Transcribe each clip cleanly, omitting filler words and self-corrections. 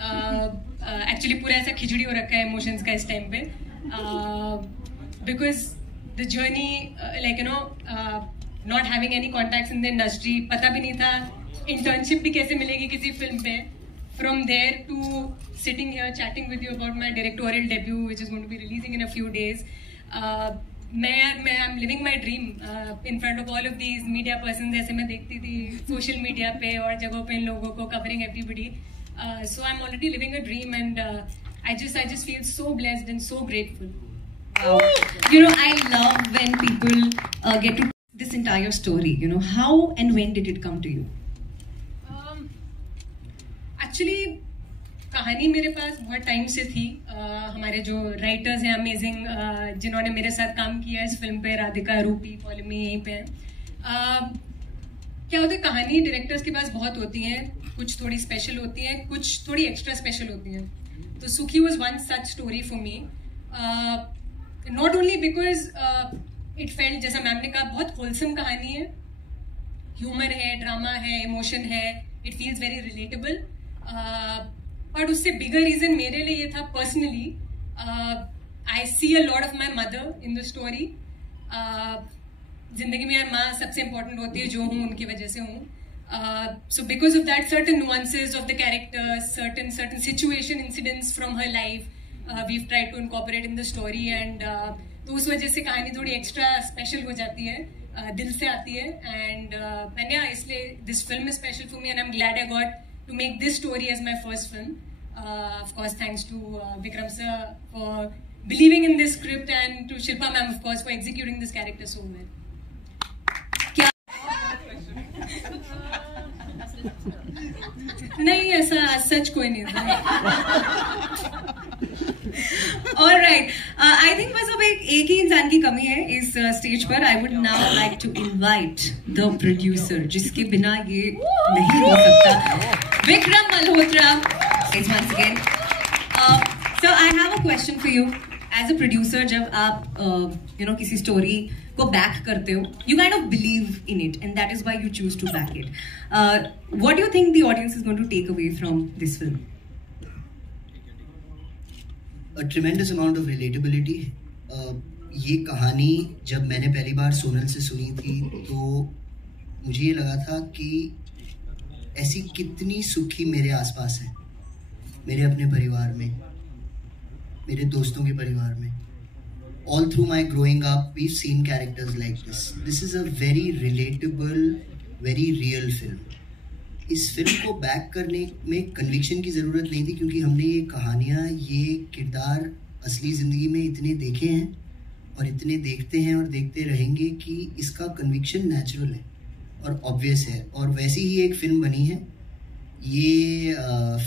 Actually पूरा ऐसा खिचड़ी हो रखा है इमोशंस का इस टाइम पे, because the journey like you know not having any contacts in the industry, पता भी नहीं था इंटर्नशिप भी कैसे मिलेगी किसी फिल्म पे. From there to sitting here chatting with you about my directorial debut, which is going to be releasing in a few days. I'm living my dream in front of all of these media persons. जैसे मैं देखती थी social media पे और जगहों पे इन लोगों को covering everybody. So I'm already living a dream, and I just feel so blessed and so grateful. You know, I love when people get to this entire story. You know, how and when did it come to you? Actually कहानी मेरे पास बहुत time से थी. हमारे जो writers हैं amazing, जिन्होंने मेरे साथ काम किया इस फिल्म पे, राधिका, रूपी, पॉलिमी यहीं पे हैं. क्या होता है, कहानी डायरेक्टर्स के पास बहुत होती हैं, कुछ थोड़ी स्पेशल होती हैं, कुछ थोड़ी एक्स्ट्रा स्पेशल होती हैं. तो सुखी was one such story for me, not only because it felt, जैसा मैम ने कहा, बहुत होलसम कहानी है, ह्यूमर है, ड्रामा है, इमोशन है, it feels very relatable. But उससे बिगर रीजन मेरे लिए ये था personally, I see a lot of my mother in the story. जिंदगी में माँ सबसे इम्पोर्टेंट होती है, जो हूँ उनकी वजह से हूँ. So because of that certain nuances of the characters, certain situation incidents from her life we try to incorporate in the story. And तो उस वजह से कहानी थोड़ी एक्स्ट्रा स्पेशल हो जाती है, दिल से आती है. एंड मैंने इसलिए this film is special for me, and I am glad I got to make this story as my first film. Of course, thanks to Vikram sir for believing in this script, and to Shilpa ma'am, of course, for executing this character so well. नहीं, ऐसा सच कोई नहीं था. All right, I think बस अब एक ही इंसान की कमी है इस स्टेज पर. I would now like to invite the producer, जिसके बिना ये नहीं हो सकता, Vikram Malhotra. Once again, so I have a question for you. As a producer, जब आप you know किसी स्टोरी को बैक करते हो, you kind of believe in it, and that is why you choose to back it. What do you think the audience is going to take away from this film? A tremendous amount of relatability. ये कहानी जब मैंने पहली बार सोनल से सुनी थी, तो मुझे ये लगा था कि ऐसी कितनी सुखी मेरे आसपास है, मेरे अपने परिवार में, मेरे दोस्तों के परिवार में. All through my growing up, we've seen characters like this. This is a very relatable, very real film. इस फिल्म को बैक करने में कन्विक्शन की ज़रूरत नहीं थी, क्योंकि हमने ये कहानियाँ, ये किरदार असली ज़िंदगी में इतने देखे हैं और इतने देखते हैं और देखते रहेंगे कि इसका कन्विक्शन नेचुरल है और ऑब्वियस है. और वैसी ही एक फिल्म बनी है. ये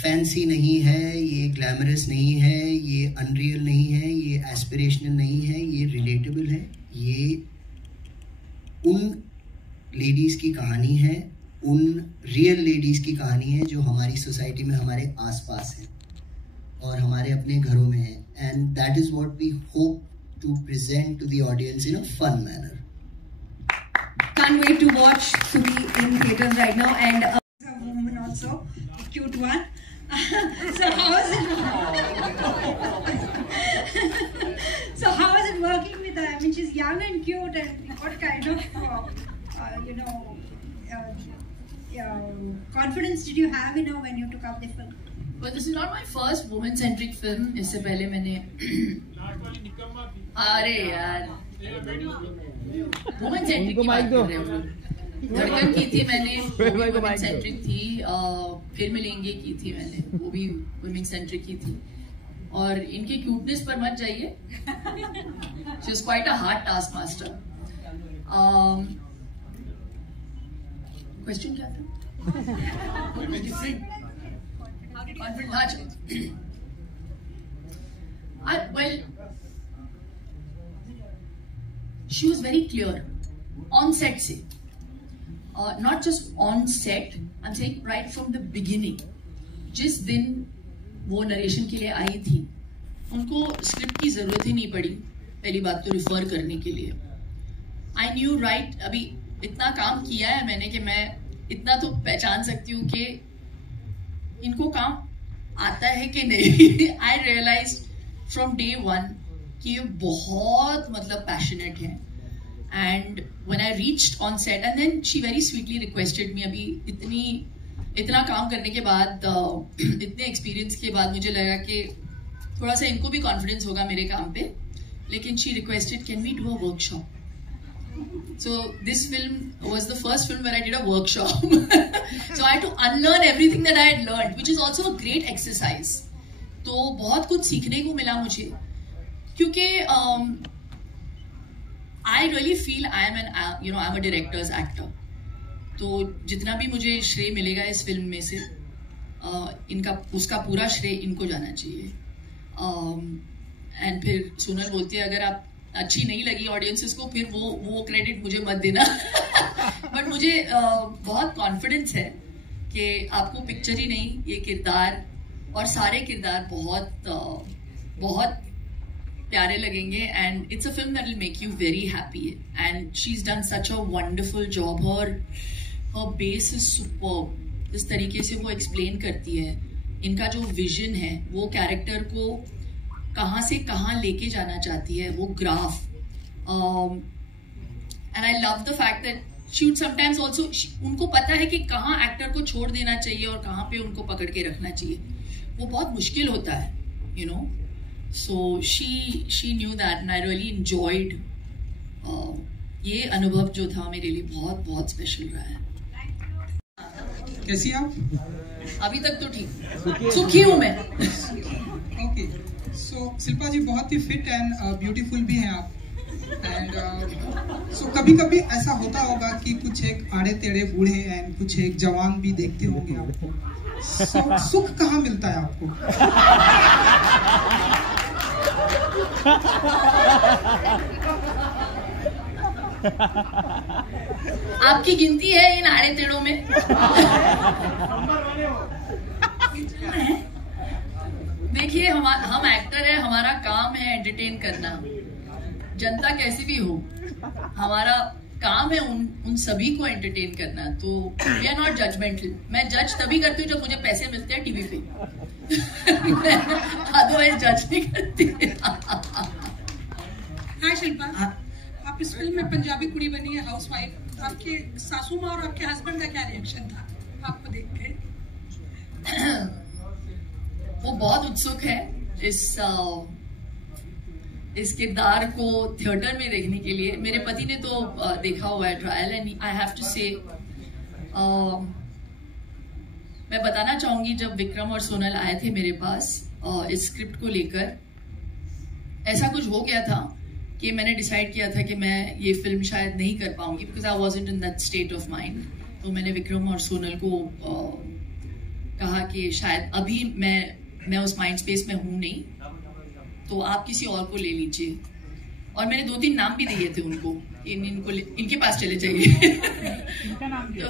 फैंसी नहीं है, ये ग्लैमरस नहीं है, ये अनरियल नहीं है, ये एस्पिरेशनल नहीं है, ये रिलेटेबल है. ये उन लेडीज़ की कहानी है, उन रियल लेडीज़ की कहानी है जो हमारी सोसाइटी में हमारे आसपास है और हमारे अपने घरों में है. And that is what we hope to present to the audience in a fun manner. Can't wait to watch Sukhi in theaters right now. And a woman also, a cute one. So how is it working with her? I mean, she's young and cute, and what kind of confidence did you have in her when you took up the film? But this is not my first woman-centric film. इससे पहले मैंने अरे यार woman-centric की बात कर रहे हो. धड़कन की थी मैंने, woman-centric थी. फिर मिलेंगे की थी मैंने, वो भी women-centric की थी. और इनके क्यूटनेस पर मत जाइए. She was quite a hard taskmaster. Question क्या था? Well, she was very clear on set से, not just on set, I'm saying right from the beginning. जिस दिन वो नरेशन के लिए आई थी, उनको स्क्रिप्ट की जरूरत ही नहीं पड़ी. पहली बात तो रिफर करने के लिए I knew right. अभी इतना काम किया है मैंने कि मैं इतना तो पहचान सकती हूँ कि इनको काम आता है कि नहीं. I realise from day one कि ये बहुत मतलब पैशनेट है. And when I reached on set and then she very sweetly requested me. अभी इतना काम करने के बाद इतने एक्सपीरियंस के बाद मुझे लगा कि थोड़ा सा इनको भी कॉन्फिडेंस होगा मेरे काम पे. लेकिन she requested can we do a workshop. So this film was the first film where I did a workshop. So I had to unlearn everything that I had learned, which is also a great exercise. तो बहुत कुछ सीखने को मिला मुझे, क्योंकि I really feel I'm a director's actor. तो जितना भी मुझे श्रेय मिलेगा इस फिल्म में से उसका पूरा श्रेय इनको जाना चाहिए. एंड फिर सोनल बोलती है अगर आप अच्छी नहीं लगी ऑडियंसेस को फिर वो क्रेडिट मुझे मत देना. बट मुझे बहुत कॉन्फिडेंस है कि आपको पिक्चर ही नहीं ये किरदार और सारे किरदार बहुत प्यारे लगेंगे. And it's a film that will make you very happy. And she is done such a wonderful job. Her base is superb. जिस तरीके से वो एक्सप्लेन करती है, इनका जो विजन है, वो कैरेक्टर को कहाँ से कहाँ लेके जाना चाहती है, वो graph. And I love the fact that she would sometimes also, उनको पता है कि कहाँ एक्टर को छोड़ देना चाहिए और कहाँ पे उनको पकड़ के रखना चाहिए. वो बहुत मुश्किल होता है, you know. So she knew that and I really enjoyed. ये अनुभव जो था मेरे लिए बहुत बहुत स्पेशल रहा है. कैसी आप? अभी तक तो ठीक, सुखी हूँ मैं. ओके, सो शिल्पा जी बहुत ही फिट एंड ब्यूटीफुल भी हैं आप. एंड सो कभी कभी ऐसा होता होगा कि कुछ एक आड़े टेढ़े बूढ़े एंड कुछ एक जवान भी देखते होंगे आपको. सुख कहाँ मिलता है आपको? आपकी गिनती है इन आड़े टेढ़ों में? देखिए हम एक्टर है, हमारा काम है एंटरटेन करना. जनता कैसी भी हो, हमारा काम है उन सभी को एंटरटेन करना. तो वी आर नॉट जजमेंटल. मैं जज तभी करती हूँ जब मुझे पैसे मिलते हैं टीवी पे. अदरवाइज जज नहीं करती. हाँ शिल्पा, आप इस फिल्म में पंजाबी कुड़ी बनी है, हाउसवाइफ. आपके सासू माँ और आपके हस्बैंड का क्या रिएक्शन था आपको देख के? वो बहुत उत्सुक है इस किरदार को थिएटर में देखने के लिए. मेरे पति ने तो देखा हुआ है trial. And I have to say मैं बताना चाहूंगी, जब विक्रम और सोनल आए थे मेरे पास इस स्क्रिप्ट को लेकर, ऐसा कुछ हो गया था कि मैंने डिसाइड किया था कि मैं ये फिल्म शायद नहीं कर पाऊंगी because I wasn't in that state of mind. तो मैंने विक्रम और सोनल को कहा कि शायद अभी मैं उस माइंड स्पेस में हूं नहीं, तो आप किसी और को ले लीजिए. और मैंने 2-3 नाम भी दिए थे उनको, इनके पास चले जाइए. तो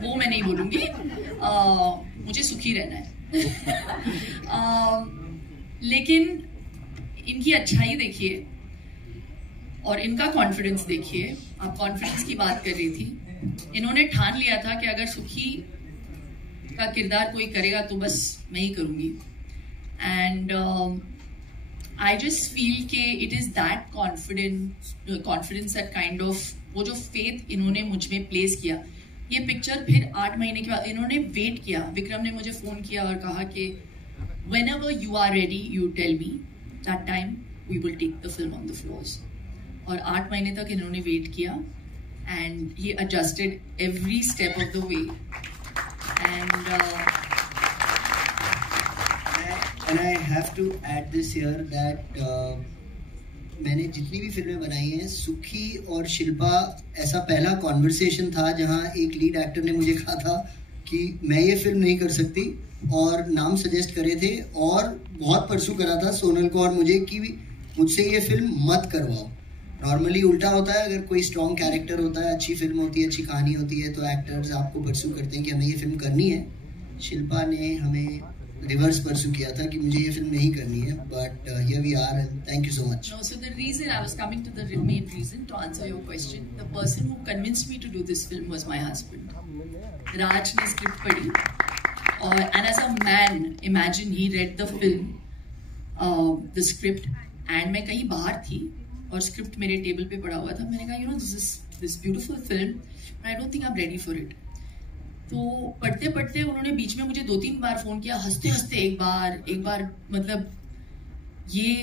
वो मैं नहीं बोलूंगी, मुझे सुखी रहना है. लेकिन इनकी अच्छाई देखिए और इनका कॉन्फिडेंस देखिए. आप कॉन्फिडेंस की बात कर रही थी. इन्होंने ठान लिया था कि अगर सुखी का किरदार कोई करेगा तो बस मैं ही करूंगी. एंड आई जस्ट फील कि it is that confidence that kind of, वो जो फेथ इन्होंने मुझ में प्लेस किया. ये पिक्चर फिर 8 महीने के बाद इन्होंने वेट किया. विक्रम ने मुझे फोन किया और कहा कि whenever you are ready you tell me, that time we will take the film on the floors. और 8 महीने तक इन्होंने वेट किया and he adjusted every step of the way. And I have to add this here that मैंने जितनी भी फिल्में बनाई हैं, सुखी और शिल्पा ऐसा पहला कॉन्वर्सेशन था जहां एक लीड एक्टर ने मुझे कहा था कि मैं ये फिल्म नहीं कर सकती और नाम सजेस्ट करे थे और बहुत परसू करा था सोनल को और मुझे कि मुझसे ये फिल्म मत करवाओ. नॉर्मली उल्टा होता है, अगर कोई स्ट्रॉन्ग कैरेक्टर होता है, अच्छी फिल्म होती है, अच्छी कहानी होती है, तो एक्टर्स आपको परसू करते हैं कि हमें ये फिल्म करनी है. शिल्पा ने हमें रिवर्स परसू किया था कि मुझे ये फिल्म नहीं करनी है. But here we are and thank you so much. No, so the reason I was coming to the main reason to answer your question, the person who convinced me to do this film was my husband. राज ने script पढ़ी And as a man, imagine he read the film, the script, and मैं कहीं बाहर थी और script मेरे table पे पड़ा हुआ था. मैंने कहा this beautiful film, but I don't think I'm ready for it. तो पढ़ते पढ़ते उन्होंने बीच में मुझे 2-3 बार फोन किया, हंसते हंसते एक बार मतलब ये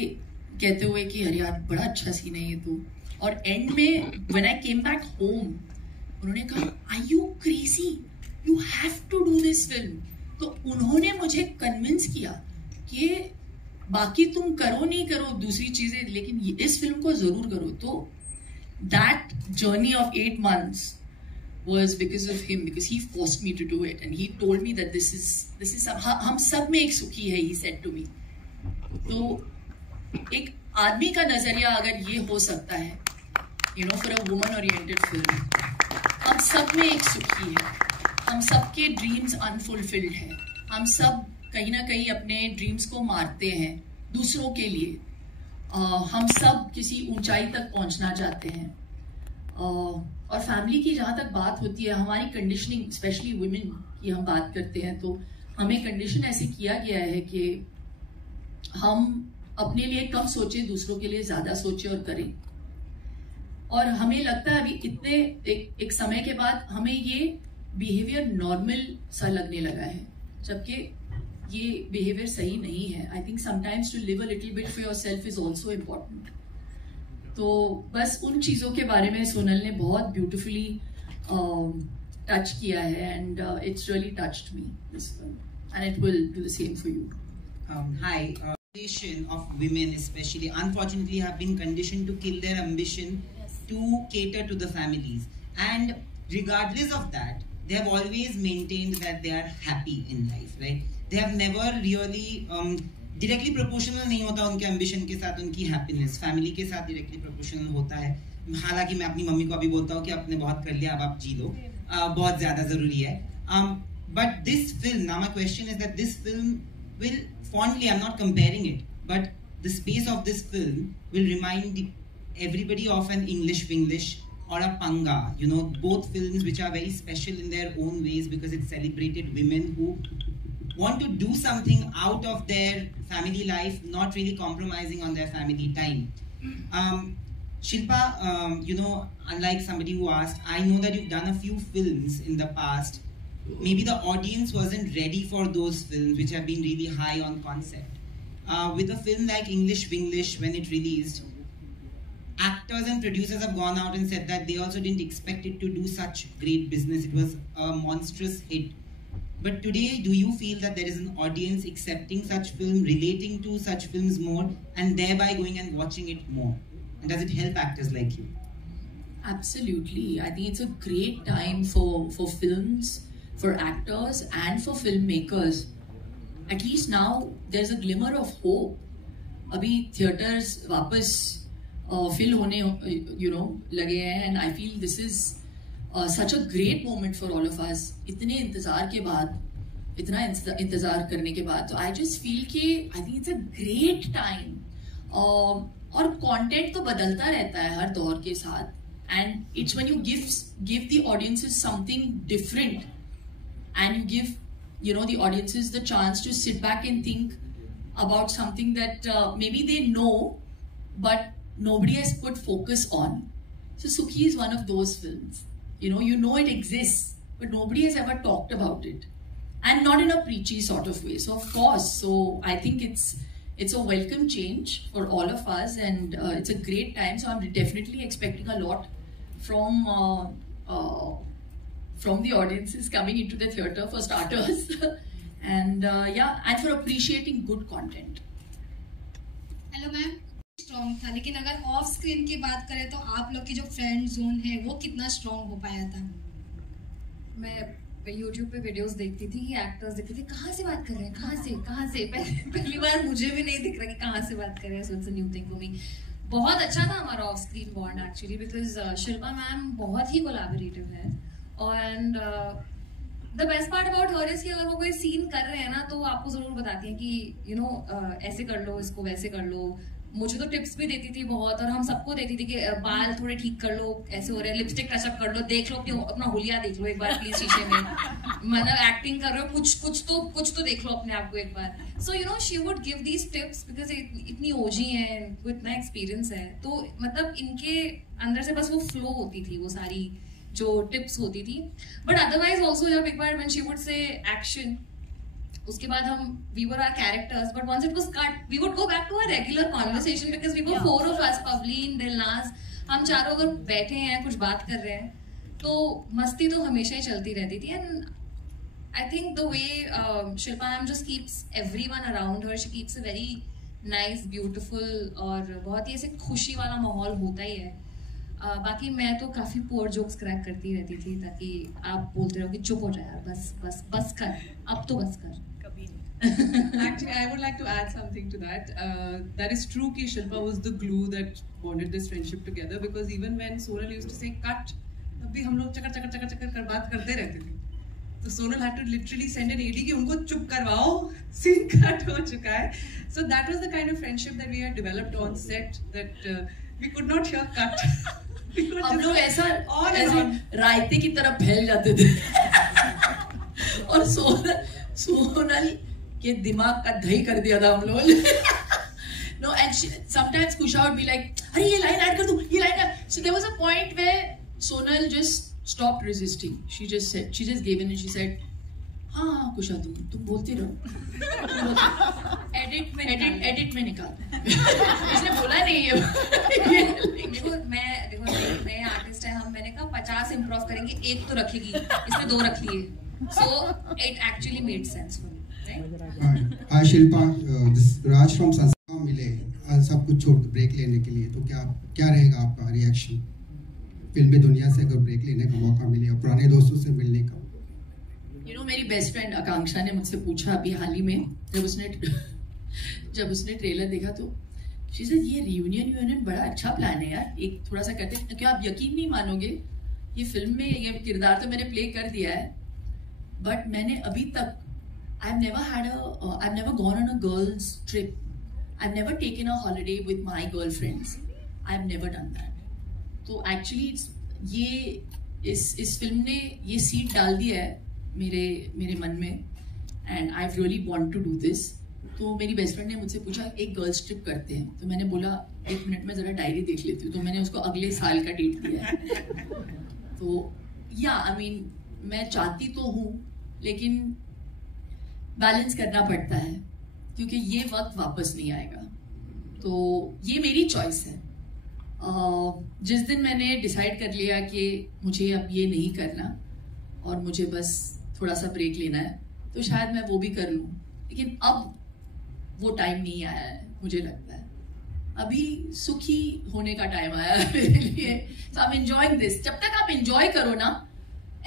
कहते हुए कि अरे यार बड़ा अच्छा सीन है ये तो. और एंड में when I came back home, उन्होंने कहा are you crazy? You have to do this film. तो उन्होंने मुझे कन्विंस किया कि बाकी तुम करो नहीं करो दूसरी चीजें, लेकिन इस फिल्म को जरूर करो. तो that journey of 8 months was because of him, because he forced me to do it and he told me that this is हम सब में एक सुखी है, he said to me. तो एक आदमी का नजरिया अगर ये हो सकता है, you know, for a woman oriented film, हम सब में एक सुखी है, हम सबके ड्रीम्स अनफुलफिल्ड है, हम सब कहीं ना कहीं अपने ड्रीम्स को मारते हैं दूसरों के लिए. हम सब किसी ऊंचाई तक पहुंचना चाहते हैं. और फैमिली की जहाँ तक बात होती है, हमारी कंडीशनिंग स्पेशली वुमेन की हम बात करते हैं, तो हमें कंडीशन ऐसे किया गया है कि हम अपने लिए कम सोचे, दूसरों के लिए ज्यादा सोचे और करें. और हमें लगता है अभी इतने एक समय के बाद हमें ये बिहेवियर नॉर्मल सा लगने लगा है, जबकि ये बिहेवियर सही नहीं है. I think sometimes to live a little bit for yourself is also important. तो बस उन चीजों के बारे में सोनल ने बहुत ब्यूटिफुली टच किया है, and it's really touched me this film, and it will do the same for you. Hi. Of women especially unfortunately have been conditioned to kill their ambition to cater to the families, and regardless of that they have always maintained that they are happy in life, right? They have never really directly proportional नहीं होता उनके ambition के साथ उनकी happiness, family के साथ directly proportional होता है. हालांकि मैं अपनी मम्मी को अभी बोलता हूँ कि आपने बहुत कर लिया, अब आप जी लो, बहुत ज्यादा जरूरी है. But this film, now my question is that this film will fondly, I'm not comparing it, but the space of this film will remind everybody of an English or a Panga, you know, both films which are very special in their own ways because it celebrated women who want to do something out of their family life, not really compromising on their family time. Shilpa, you know, unlike somebody who asked, I know that you've done a few films in the past. Maybe the audience wasn't ready for those films which have been really high on concept. With a film like English Winglish, when it released, actors and producers have gone out and said that they also didn't expect it to do such great business. It was a monstrous hit. But today, do you feel that there is an audience accepting such film, relating to such films more, and thereby going and watching it more? And does it help actors like you? Absolutely. I think it's a great time for films, for actors and for filmmakers. At least now there's a glimmer of hope. अभी theaters वापस fill होने you know लगे हैं, and I feel this is such a great moment for all of us. इतने इंतजार के बाद, इतना इंतजार करने के बाद, तो I just feel कि I think it's a great time. और content तो बदलता रहता है हर दौर के साथ, and it's when you give the audiences something different. And you give, you know, the audiences the chance to sit back and think about something that maybe they know, but nobody has put focus on. So Sukhi is one of those films. You know it exists, but nobody has ever talked about it, and not in a preachy sort of way. So of course, I think it's a welcome change for all of us, and it's a great time. So I'm definitely expecting a lot from the audiences coming into the theatre for starters, and and for appreciating good content. Hello ma'am, strong था, लेकिन अगर of screen की बात करें तो आप लोग की जो फ्रेंड जोन है वो कितना स्ट्रॉन्ग हो पाया था? मैं यूट्यूब पे वीडियोस देखती थी, एक्टर्स देखती थी, कहाँ से बात कर रहे हैं, कहाँ से पहली बार मुझे भी नहीं दिख रहा कि कहाँ से बात कर रहे हैं. So it's a new thing for me. बहुत अच्छा था हमारा of screen bond actually, because Shilpa ma'am बहुत ही कोलैबोरेटिव है. And the best part about her is कि अगर वो कोई सीन कर रहे हैं ना, तो वो आपको जरूर बताती हैं कि you know ऐसे कर लो इसको, वैसे कर लो, मुझे तो टिप्स भी देती थी बहुत, और हम सबको देती थी कि बाल थोड़े ठीक कर लो, ऐसे हो रहे हैं, लिपस्टिक टचअप कर लो, देख लो अपना हुलिया देख लो एक बार प्लीज शीशे में, मतलब एक्टिंग कर रहे हो, कुछ तो देख लो अपने आप को एक बार. So you know she would give these tips because इतनी ओजी है, वो इतना एक्सपीरियंस है, तो मतलब इनके अंदर से बस वो फ्लो होती थी, वो सारी जो टिप्स होती थी. बट अदरवाइज ऑल्सो जब एक बार when she would say action, उसके बाद हम we were our characters, but once it was cut we would go back to our regular conversation because we were four of us, Pavleen, Dilnaz, हम चारों अगर बैठे हैं कुछ बात कर रहे हैं तो मस्ती तो हमेशा ही चलती रहती थी. And I think the way Shilpa ma'am just keeps everyone around her, she keeps a very nice, beautiful और बहुत ही ऐसे खुशी वाला माहौल होता ही है. बाकी मैं तो काफी पोअर जोक्स क्रैक करती रहती थी ताकि आप बोलते रहो कि चुप हो जाए यार, बस कर, अब तो बस कर. Actually, I would like to add something to that. That is true कि Shilpa was the glue that bonded this friendship together, because even when Sonal used to say cut, तब भी हम लोग चक्कर कर बात करते रहते थे. तो Sonal had to literally send an AD कि उनको चुप करवाओ, scene cut हो चुका है. So that was the kind of friendship that we had developed on set, that we could not hear cut. हम लोग ऐसा रायते की तरफ फैल जाते थे और सोनल के दिमाग का दही कर दिया था हम लोगों ने. No, and sometimes Kusha would be like, अरे ये लाइन ऐड कर दूं, ये line add. So there was a point where Sonal just stopped resisting. She just gave in and she said, हाँ कुशा तुम बोलते रहो, एडिट में निकाल. इसने बोला नहीं है. देखो मैं आर्टिस्ट है, मैंने कहा 50 इम्प्रोव करेंगे, एक तो रखेगी, इसने 2 रख लिए. So it actually made sense for me, right? Hi Shilpa, this Raj from संस्था मिले सब कुछ छोड़ ब्रेक लेने के लिए, तो क्या रहेगा आपका रिएक्शन फिल्मी दुनिया से अगर ब्रेक लेने का मौका मिले और पुराने दोस्तों से मिलने का? You know, मेरी बेस्ट फ्रेंड आकांक्षा ने मुझसे पूछा अभी हाल ही में, जब उसने ट्रेलर देखा तो शी सेड ये रियूनियन बड़ा अच्छा प्लान है यार, एक थोड़ा सा करते हैं. क्या आप यकीन नहीं मानोगे, ये फिल्म में ये किरदार तो मैंने प्ले कर दिया है, बट मैंने अभी तक I've never gone on a girls trip, I've never taken a holiday with my girlfriends, I've never done that. तो एक्चुअली ये इस फिल्म ने ये सीड डाल दिया है मेरे मन में, and I really want to do this. तो मेरी बेस्ट फ्रेंड ने मुझसे पूछा एक गर्ल्स ट्रिप करते हैं, तो मैंने बोला 1 मिनट में जरा डायरी देख लेती हूँ. तो मैंने उसको अगले साल का डेट दिया है. तो या आई मीन मैं चाहती तो हूँ, लेकिन बैलेंस करना पड़ता है क्योंकि ये वक्त वापस नहीं आएगा. तो ये मेरी चॉइस है. जिस दिन मैंने डिसाइड कर लिया कि मुझे अब ये नहीं करना और मुझे बस थोड़ा सा ब्रेक लेना है, तो शायद मैं वो भी कर लूँ. लेकिन अब वो टाइम नहीं आया है, मुझे लगता है अभी सुखी होने का टाइम आया है मेरे लिए. सो आई एम एंजॉयिंग दिस. जब तक आप एंजॉय करो ना,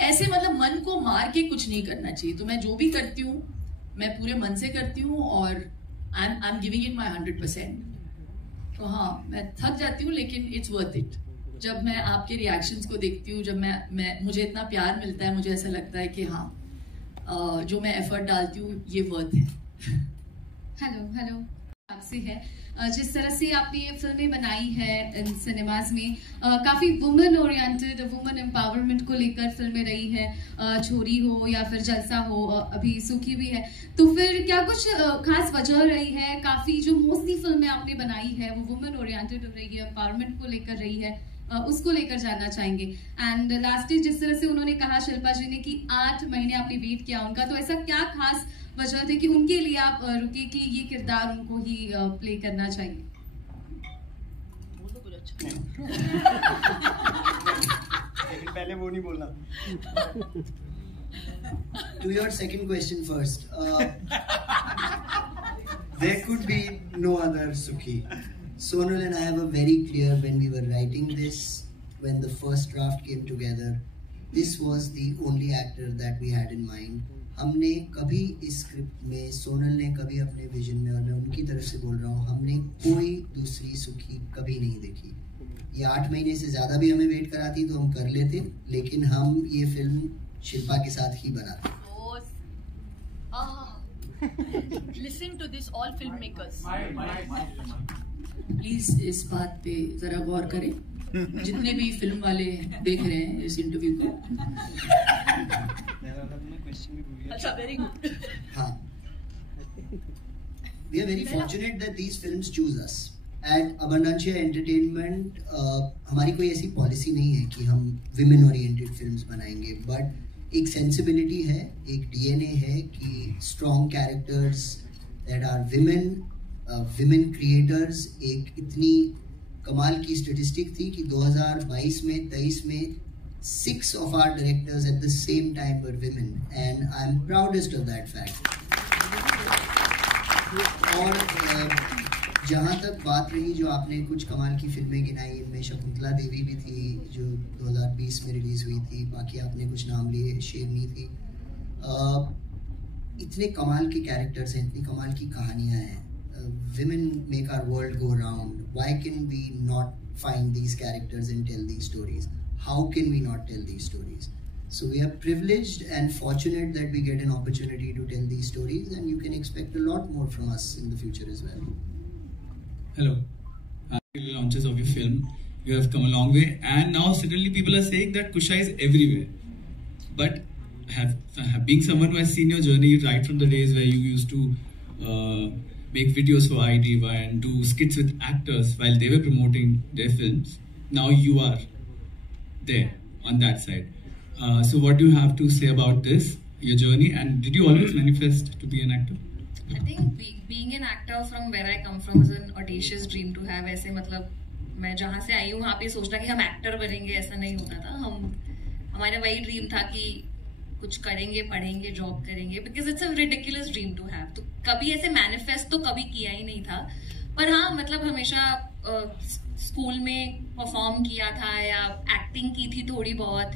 ऐसे मतलब मन को मार के कुछ नहीं करना चाहिए. तो मैं जो भी करती हूँ मैं पूरे मन से करती हूँ और I am giving it my 100%. तो हाँ, मैं थक जाती हूँ लेकिन इट्स वर्थ इट. जब मैं आपके रिएक्शंस को देखती हूँ, जब मैं मुझे इतना प्यार मिलता है, मुझे ऐसा लगता है कि हाँ जो मैं एफर्ट डालती हूँ ये वर्थ है. हेलो आपसे है, जिस तरह से आपने ये फिल्में बनाई है इन सिनेमाज में, काफ़ी वुमेन ओरिएंटेड, वुमेन एम्पावरमेंट को लेकर फिल्में रही है, छोरी हो या फिर जलसा हो, अभी सूखी भी है. तो फिर क्या कुछ खास वजह रही है? काफ़ी जो मोस्टली फिल्में आपने बनाई है वो वुमेन ओरिएंटेड रही है, एम्पावरमेंट को लेकर रही है, उसको लेकर जानना चाहेंगे. एंड लास्टली जिस तरह से उन्होंने कहा शिल्पा जी ने कि 8 महीने आपने वेट किया उनका, तो ऐसा क्या खास वजह थी कि उनके लिए आप रुके कि ये किरदार उनको ही प्ले करना चाहिए? पहले वो नहीं बोलना. To your second question first, there could be no other Sukhi. Sonal and I were very clear when we were writing this, when the first draft came together, this was the only actor that we had in mind. हमने कभी इस script में, सोनल ने कभी अपने vision में, और मैं उनकी तरफ से बोल रहा हूँ, हमने कोई दूसरी सुखी कभी नहीं देखी. ये 8 महीने से ज़्यादा भी हमें वेट कराती तो हम कर लेते, लेकिन हम ये फिल्म शिल्पा के साथ ही बनाते. Listen to this, all filmmakers. Please इस बात पे जरा गौर करें, जितने भी फिल्म वाले देख रहे हैं इस इंटरव्यू को। अच्छा, वेरी गुड। हाँ, we are very fortunate that these films choose us. At Abundancia Entertainment हमारी कोई ऐसी पॉलिसी नहीं है कि हम women oriented films बनाएंगे, but एक sensibility है, एक DNA है कि strong characters that are women creators। एक इतनी कमाल की स्टेटिस्टिक थी कि 2022 में 23 में 6 of our directors at the same time were women, and I'm proudest of that fact. और जहाँ तक बात रही, जो आपने कुछ कमाल की फिल्में गिनाई, इनमें शकुंतला देवी भी थी जो 2020 में रिलीज हुई थी, बाकी आपने कुछ नाम लिए, शेरनी थी। इतने कमाल के कैरेक्टर्स हैं, इतनी कमाल की कहानियाँ हैं। Women make our world go round. Why can we not find these characters and tell these stories? How can we not tell these stories? So we are privileged and fortunate that we get an opportunity to tell these stories, and you can expect a lot more from us in the future as well. Hello. Launches of your film, you have come a long way, and now suddenly people are saying that Kusha is everywhere. But being someone who has seen your journey right from the days where you used to make videos for iDiva and do skits with actors while they were promoting their films, now you are there on that side. So what do you have to say about this, your journey, and did you always manifest to be an actor? I think being an actor from where I come from is an audacious dream to have. ऐसे मतलब मैं जहाँ से आई हूँ वहाँ पे सोचना कि हम एक्टर बनेंगे, ऐसा नहीं होता था। हमारा वही ड्रीम था कि कुछ करेंगे, पढ़ेंगे, जॉब करेंगे, because it's a ridiculous dream to have. तो कभी ऐसे मैनिफेस्ट तो कभी किया ही नहीं था, पर हाँ मतलब हमेशा स्कूल में परफॉर्म किया था या एक्टिंग की थी थोड़ी बहुत।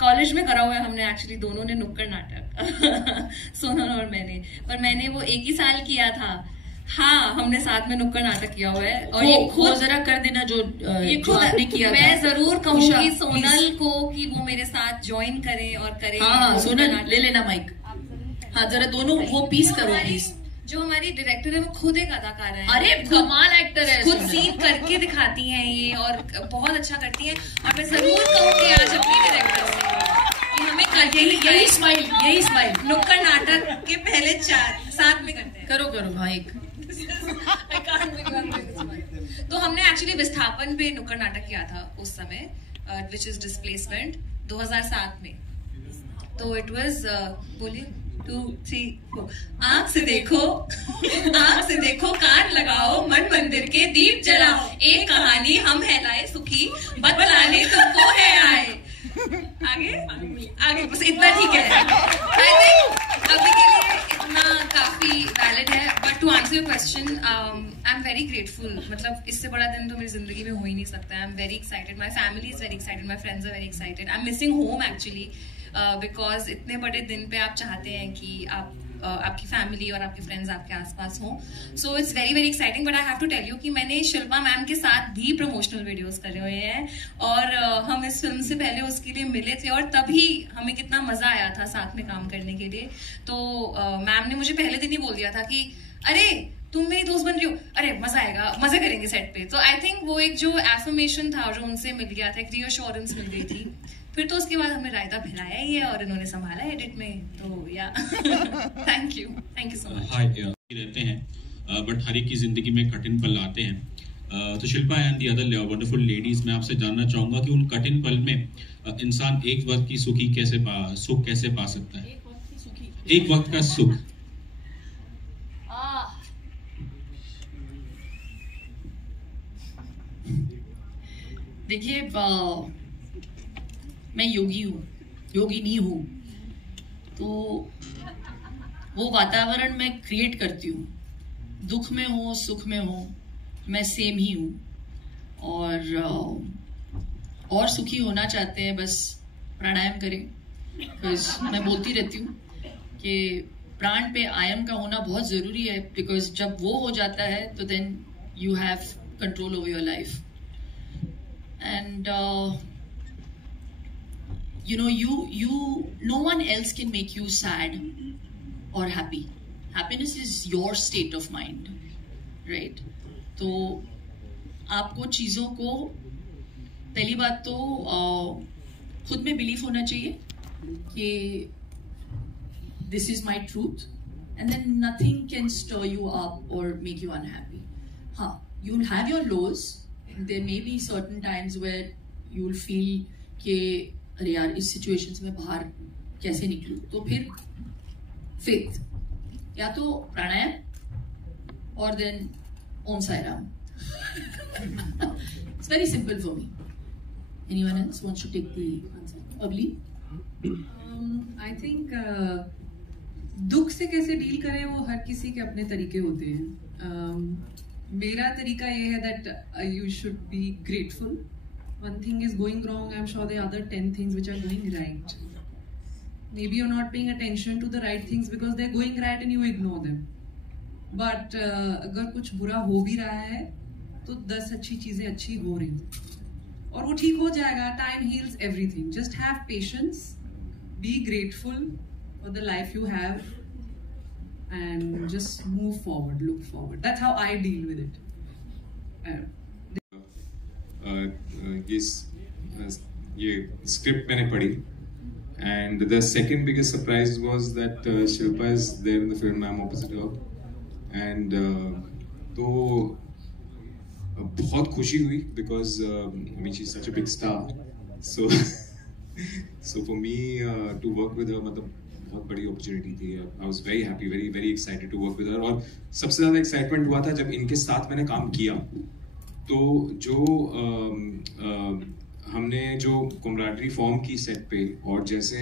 कॉलेज में करा हुआ है हमने एक्चुअली, दोनों ने नुक्कड़ नाटक सोनल और मैंने, पर मैंने वो 1 ही साल किया था। हाँ, हमने साथ में नुक्कड़ नाटक किया हुआ है। और ये खुद जरा कर देना जो आपने किया। मैं जरूर कहूँगी सोनल को कि वो मेरे साथ ज्वाइन करे और करे। हाँ, सोनल ले लेना माइक। हाँ, जरा दोनों वो पीस करो प्लीज। जो हमारी डायरेक्टर है वो खुद एक अदाकारा है। अरे कमाल एक्टर है, खुद सीन करके दिखाती हैं ये, और बहुत अच्छा करती हैं। और मैं जरूर कहूँगी आज अपनी डायरेक्टर से कि हमें यही स्माइल नुक्कड़ नाटक के पहले 4 साथ में करते हैं। करो हाँ एक। तो हमने एक्चुअली विस्थापन पे नुक्कड़ नाटक किया था उस समय, विच इज डिस्प्लेसमेंट 2007 में। तो इट वाज बोलिए 2 3 4। आँख से देखो कान लगाओ, मन मंदिर के दीप जलाओ, एक कहानी हम है लाए सुखी, बतलाने तुमको है आए। आगे बस इतना ठीक है। आई थिंक अभी के लिए इतना काफी वैलिड है। But to answer your question, I am very grateful. मतलब इससे बड़ा दिन तो मेरी जिंदगी में हो ही नहीं सकता। I am very excited, my family is very excited, my friends are very excited. I am missing home actually, because इतने बड़े दिन पे आप चाहते हैं कि आपकी फैमिली और आपके फ्रेंड्स आपके आसपास हों। So it's very very exciting. But I have to tell you कि मैंने शिल्पा मैम के साथ भी प्रमोशनल वीडियोस करे हुए हैं, और हम इस फिल्म से पहले उसके लिए मिले थे, और तभी हमें कितना मजा आया था साथ में काम करने के लिए। तो मैम ने मुझे पहले दिन ही बोल दिया था कि अरे तुम मेरी दोस्त बन रही हो, अरे मजा आएगा, मजे करेंगे सेट पे। तो आई थिंक वो एक जो एफर्मेशन था जो उनसे मिल गया था, एक रीअश्योरेंस मिल गई थी। फिर तो उसके बाद हमने रायता फैलाया ही है और इन्होंने संभाला एडिट में। तो या थैंक यू सो मच। हाय, रहते हैं बट हर एक की जिंदगी में कठिन पल आते हैं। तो Shilpa and the other wonderful ladies, मैं आपसे जानना चाहूंगा कि उन कठिन पल में इंसान एक वक्त की सुख कैसे पा सकता है? एक वक्त का सुख। देखिए, मैं योगिनी हूँ, तो वो वातावरण मैं क्रिएट करती हूँ। दुख में हो, सुख में हो, मैं सेम ही हूँ। और सुखी होना चाहते हैं, बस प्राणायाम करें। बिकॉज मैं बोलती रहती हूँ कि प्राण पे आयम का होना बहुत जरूरी है, बिकॉज जब वो हो जाता है तो then you have control over your life. And no one else can make you sad or happy. Happiness is your state of mind, right? तो आपको चीज़ों को पहली बात तो खुद में बिलीफ होना चाहिए कि this is my truth and then nothing can stir you up और मेक यू अनहैप्पी. हाँ, you will have your lows, there may be certain times where you will feel कि अरे यार इस सिचुएशन से मैं बाहर कैसे निकलूं. तो फिर फेथ, या तो प्राणायाम और then Om Sai Ram. It's very simple for me. Anyone else wants to take the answer? Abli? I think दुख से कैसे डील करें वो हर किसी के अपने तरीके होते हैं. मेरा तरीका ये है that you should be grateful. One thing is going wrong, I'm sure there are other 10 things which are going right. Maybe you're not paying attention to the right things because they're going right and you ignore them. But अगर कुछ बुरा हो भी रहा है तो 10 अच्छी चीजें अच्छी हो रही हैं और वो ठीक हो जाएगा. Time heals everything. Just have patience, be grateful for the life you have and just move forward, look forward. That's how I deal with it. ये स्क्रिप्ट मैंने पढ़ी and the second biggest surprise was that Shilpa is there in the film. I'm opposite her and तो बहुत खुशी हुई because I mean she's such a big star, so for me to work with her मतलब बहुत बड़ी opportunity थी. I was very happy, very excited to work with her. और सबसे ज़्यादा excitement हुआ था जब इनके साथ मैंने काम किया. तो जो हमने जो camaraderie form की सेट पे और जैसे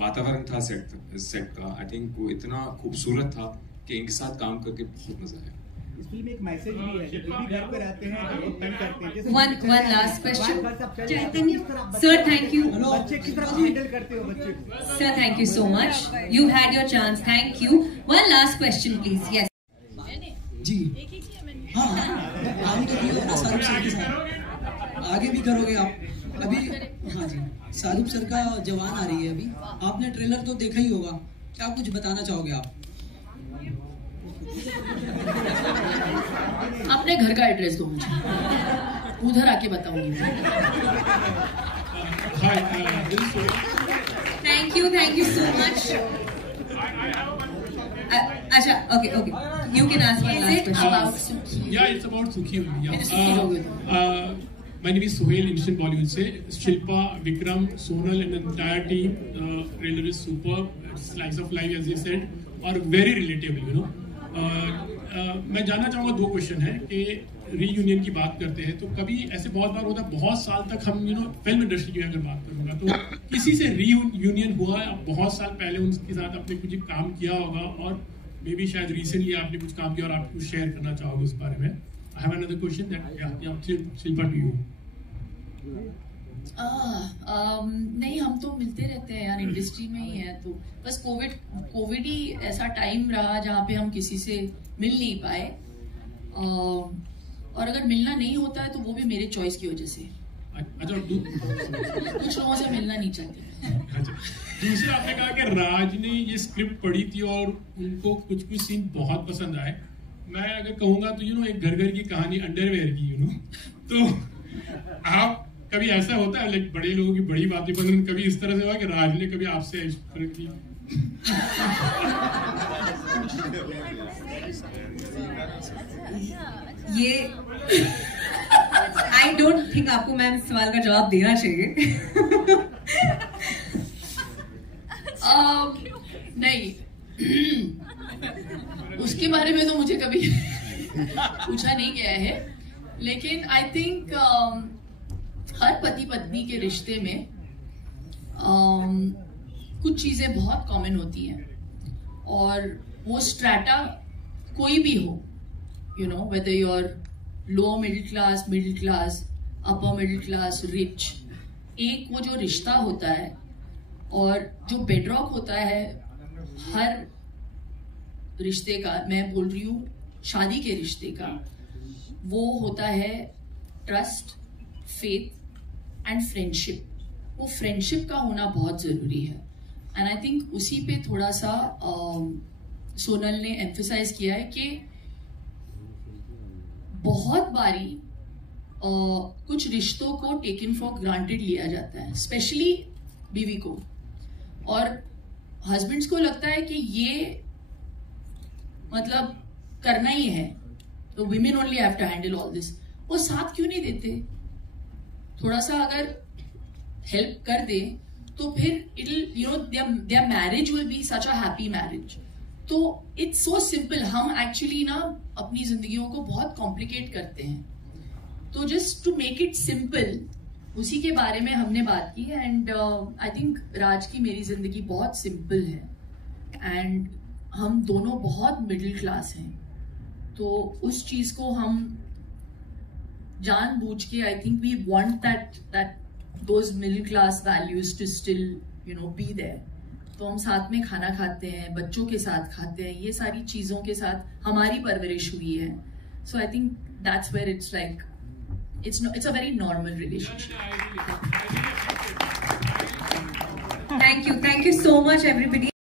वातावरण था सेट का, आई थिंक वो इतना खूबसूरत था कि इनके साथ काम करके बहुत मजा आया. इस फिल्म में एक मैसेज भी है, जब भी घर पे रहते हैं तो तंग करते हैं. One last question. Chaitanya, sir, thank you. बच्चे की तरफ हैंडल करते हो बच्चे को. Sir, thank you so much. You had your chance. Thank you. One last question, please. Yes. जी. हाँ, काम तो किया ना शाहरुख सर के साथ. आगे भी करोगे आप. अभी हाँ जी, शाहरुख सर का जवान आ रही है अभी. आपने ट्रेलर तो देखा ही होगा. क्या कुछ बताना चाहोगे आप? अपने घर का एड्रेस दो मुझे, उधर आके बताऊंगी. Thank you so much. अच्छा, okay. You can ask one last question. About Sukhi. Yeah, it's about Sukhi only. Yeah. My name is Sohail, Instant Bollywood से. Shilpa, Vikram, Sonal and the entire team. Trailer is superb. Slice of life, as you said, और very relatable, you know. मैं जानना चाहूँगा, 2 question है कि reunion की बात करते हैं तो कभी ऐसे बहुत बार होता है, बहुत साल तक हम फिल्म इंडस्ट्री की अगर बात करूँगा तो किसी से रीयूनियन हुआ है, बहुत साल पहले उनके साथ आपने कुछ काम किया होगा और मे बी शायद रिसेंटली आपने कुछ काम किया और आप कुछ शेयर करना चाहोगे उस बारे में. I have another question that Shilpa to you. नहीं, हम तो मिलते रहते हैं यार, इंडस्ट्री में ही है. तो बस कोविड ही ऐसा टाइम रहा जहाँ पे हम किसी से मिल नहीं पाए. और अगर मिलना नहीं होता है तो वो भी मेरे चॉइस की वजह से. अच्छा, कुछ लोगों से मिलना नहीं चाहते. अच्छा, दूसरा आपने कहा कि राज ने ये स्क्रिप्ट पढ़ी थी और उनको कुछ सीन बहुत पसंद आए. मैं अगर कहूँगा तो एक घर की कहानी अंडरवेयर की, तो आप कभी ऐसा होता है लाइक बड़े लोगों की बड़ी बातें पसंद, कभी इस तरह से हुआ कि राज ने कभी आपसे फर्क किया? ये आई डोंट थिंक आपको मैम सवाल का जवाब देना चाहिए. नहीं, उसके बारे में तो मुझे कभी पूछा नहीं गया है. लेकिन आई थिंक हर पति पत्नी के रिश्ते में कुछ चीजें बहुत कॉमन होती हैं और वो स्ट्रैटा कोई भी हो, whether you're lower middle class, upper middle class, rich, एक वो जो रिश्ता होता है और जो बेडरॉक होता है हर रिश्ते का, मैं बोल रही हूँ शादी के रिश्ते का, वो होता है ट्रस्ट, फेथ एंड फ्रेंडशिप. वो फ्रेंडशिप का होना बहुत जरूरी है. एंड आई थिंक उसी पे थोड़ा सा सोनल ने एम्फसाइज किया है कि बहुत बारी कुछ रिश्तों को टेकन फॉर ग्रांटेड लिया जाता है, स्पेशली बीवी को, और हस्बैंड्स को लगता है कि ये मतलब करना ही है, तो women only have to handle all this. वो साथ क्यों नहीं देते? थोड़ा सा अगर हेल्प कर दे तो फिर it you know their marriage will be such a happy marriage. तो इट्स सो सिंपल। हम एक्चुअली ना अपनी जिंदगियों को बहुत कॉम्प्लिकेट करते हैं, तो just to make it simple, उसी के बारे में हमने बात की। एंड आई थिंक राज की मेरी जिंदगी बहुत सिंपल है एंड हम दोनों बहुत मिडिल क्लास हैं, तो उस चीज को हम जानबूझ के I think we want that those middle class values to still you know be there. तो हम साथ में खाना खाते हैं, बच्चों के साथ खाते हैं, ये सारी चीजों के साथ हमारी परवरिश हुई है। So I think that's where it's like it's a very normal relationship. Thank you so much everybody.